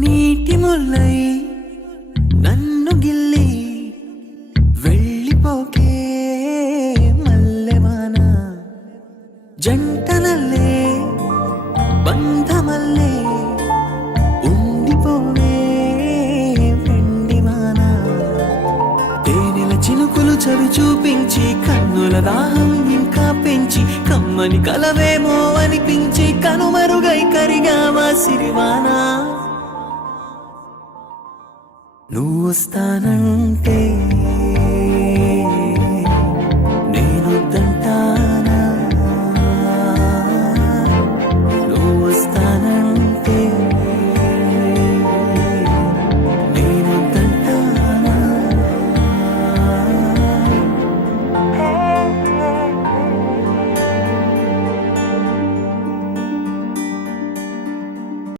నీటి ముల్లై నన్ను గిల్లి వెళ్ళిపోకే మల్లెవాన జంటనల్లే బంధమల్లే ఉండిపోవే వెండివాన తేనెల చినుకులు చవి చూపించి కన్నుల దాహం ఇంకా పెంచి కమ్మని కలవేమో అనిపించి కనుమరుగై కరిగావా సిరివానా నువ్వు వస్తానంటే